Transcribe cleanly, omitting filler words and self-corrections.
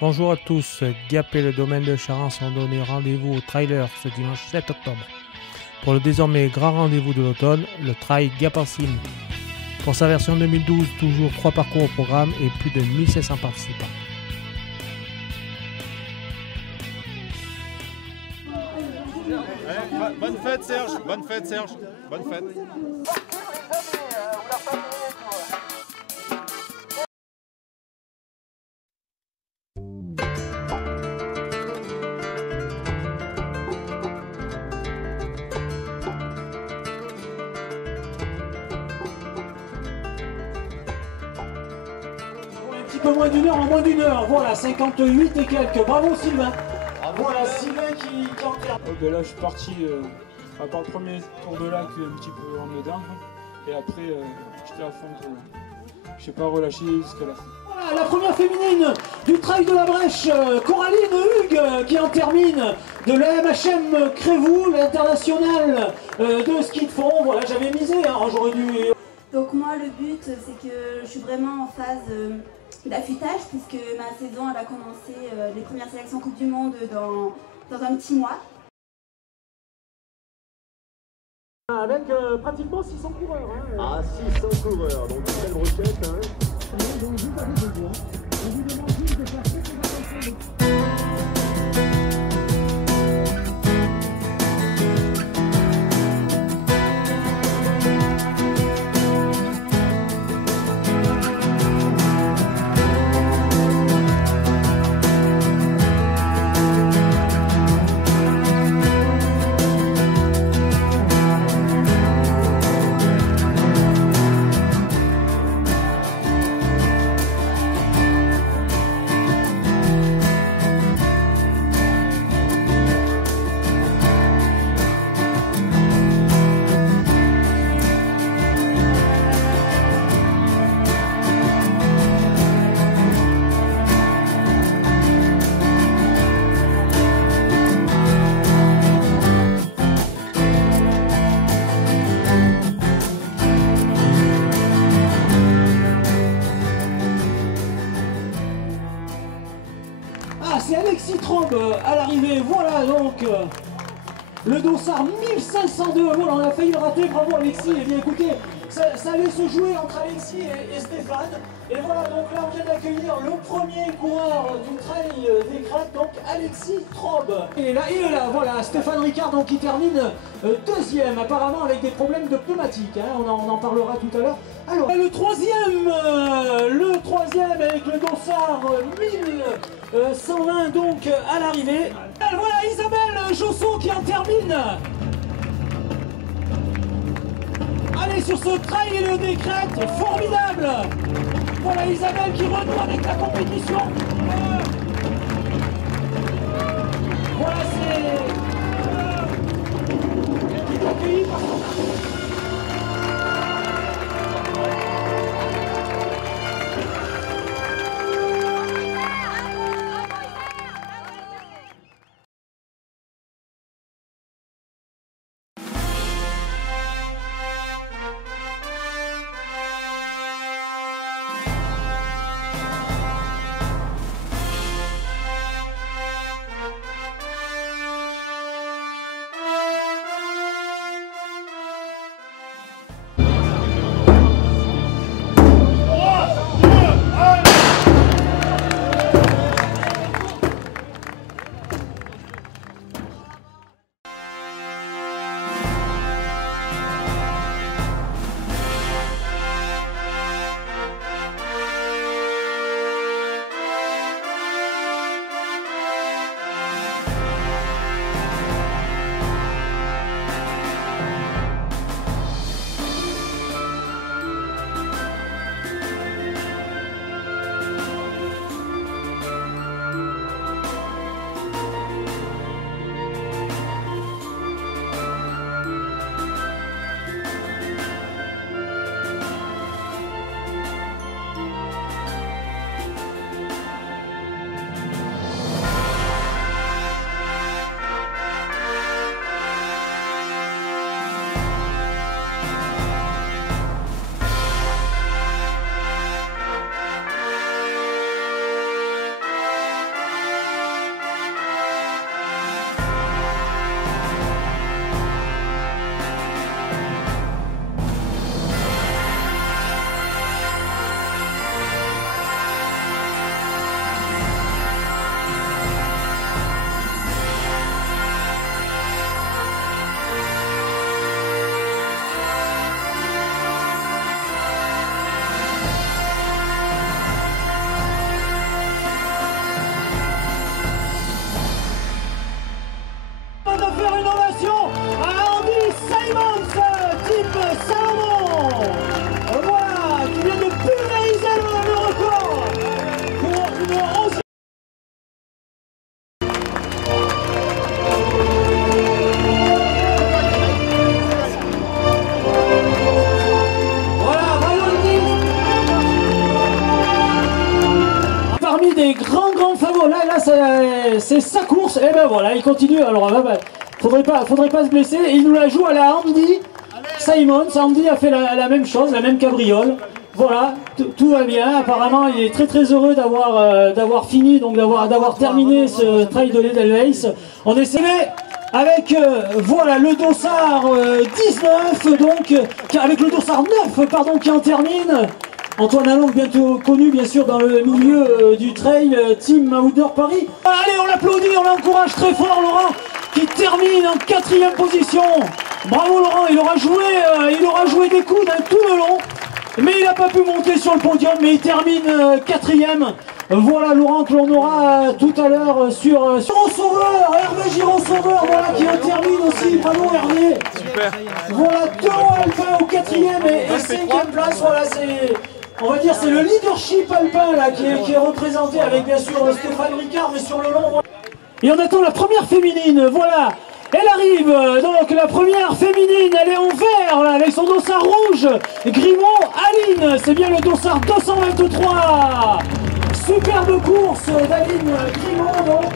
Bonjour à tous, Gap et le domaine de Charence ont donné rendez-vous au trailer ce dimanche 7 octobre. Pour le désormais grand rendez-vous de l'automne, le trail Gap en Cime. Pour sa version 2012, toujours 3 parcours au programme et plus de 1500 participants. Bonne fête Serge, bonne fête Serge, bonne fête. Un petit peu moins d'une heure, en moins d'une heure, voilà, 58 et quelques. Bravo Sylvain. Voilà Sylvain qui enterre. De là, je suis parti à part le premier tour de lac un petit peu en dedans. Et après, j'étais à fond. Je n'ai pas relâché jusqu'à la fin. Voilà, la première féminine du trail de la Brèche, Coraline Hugues, qui en termine de la MHM Crévoux, l'international de ski de fond. Voilà, j'avais misé, hein, j'aurais dû... Donc moi, le but, c'est que je suis vraiment en phase d'affûtage, puisque ma saison elle va commencer, les premières sélections Coupe du Monde dans un petit mois. Avec pratiquement 600 coureurs. Hein. Ah, 600 coureurs, donc belle requête. Hein. Donc vous avez besoin. On vous demande juste de faire quelques attentions. C'est Alexis Trombe à l'arrivée, voilà donc le dossard 1502, voilà on a failli le rater, bravo Alexis, et bien écoutez, ça allait se jouer entre Alexis et Stéphane, et voilà donc là on vient d'accueillir le premier coureur du trail des Crêtes, donc Alexis Trombe. Et là il est là, voilà, Stéphane Ricard donc qui termine deuxième, apparemment avec des problèmes de pneumatique, hein, on en parlera tout à l'heure. Alors le troisième avec le dossard 1120 donc à l'arrivée. Voilà Isabelle Josso qui en termine. Allez sur ce trail des Crêtes, formidable. Voilà Isabelle qui renoue avec la compétition. Voilà c'est... qui est accueilli par son... c'est sa course. Et ben voilà, il continue. Alors, faudrait pas se blesser. Il nous la joue à la Andy Simon. Andy a fait la même chose, la même cabriole. Voilà, tout va bien. Apparemment, il est très heureux d'avoir fini, donc d'avoir terminé ce trail de l'Edelweiss. On essaie avec voilà le dossard 19, donc avec le dossard 9, pardon, qui en termine. Antoine Lalonde, bientôt connu bien sûr dans le milieu du trail, Team Outdoor Paris. Allez, on l'applaudit, on l'encourage très fort, Laurent, qui termine en 4e position. Bravo Laurent, il aura joué des coudes tout le long. Mais il n'a pas pu monter sur le podium, mais il termine 4e. Voilà Laurent que l'on aura tout à l'heure sur Giraud-Sauveur, Hervé Giraud-Sauveur, voilà qui en termine aussi. Bravo Hervé. Super. Voilà Théo Alpin au 4e et 5e place. Voilà, on va dire c'est le leadership alpin là qui est représenté avec bien sûr Stéphane Ricard, mais sur le long. Voilà. Et on attend la première féminine. Voilà. Elle arrive, donc la première féminine, elle est en vert là, avec son dossard rouge. Grimont Aline, c'est bien le dossard 223. Superbe course d'Aline Grimont donc.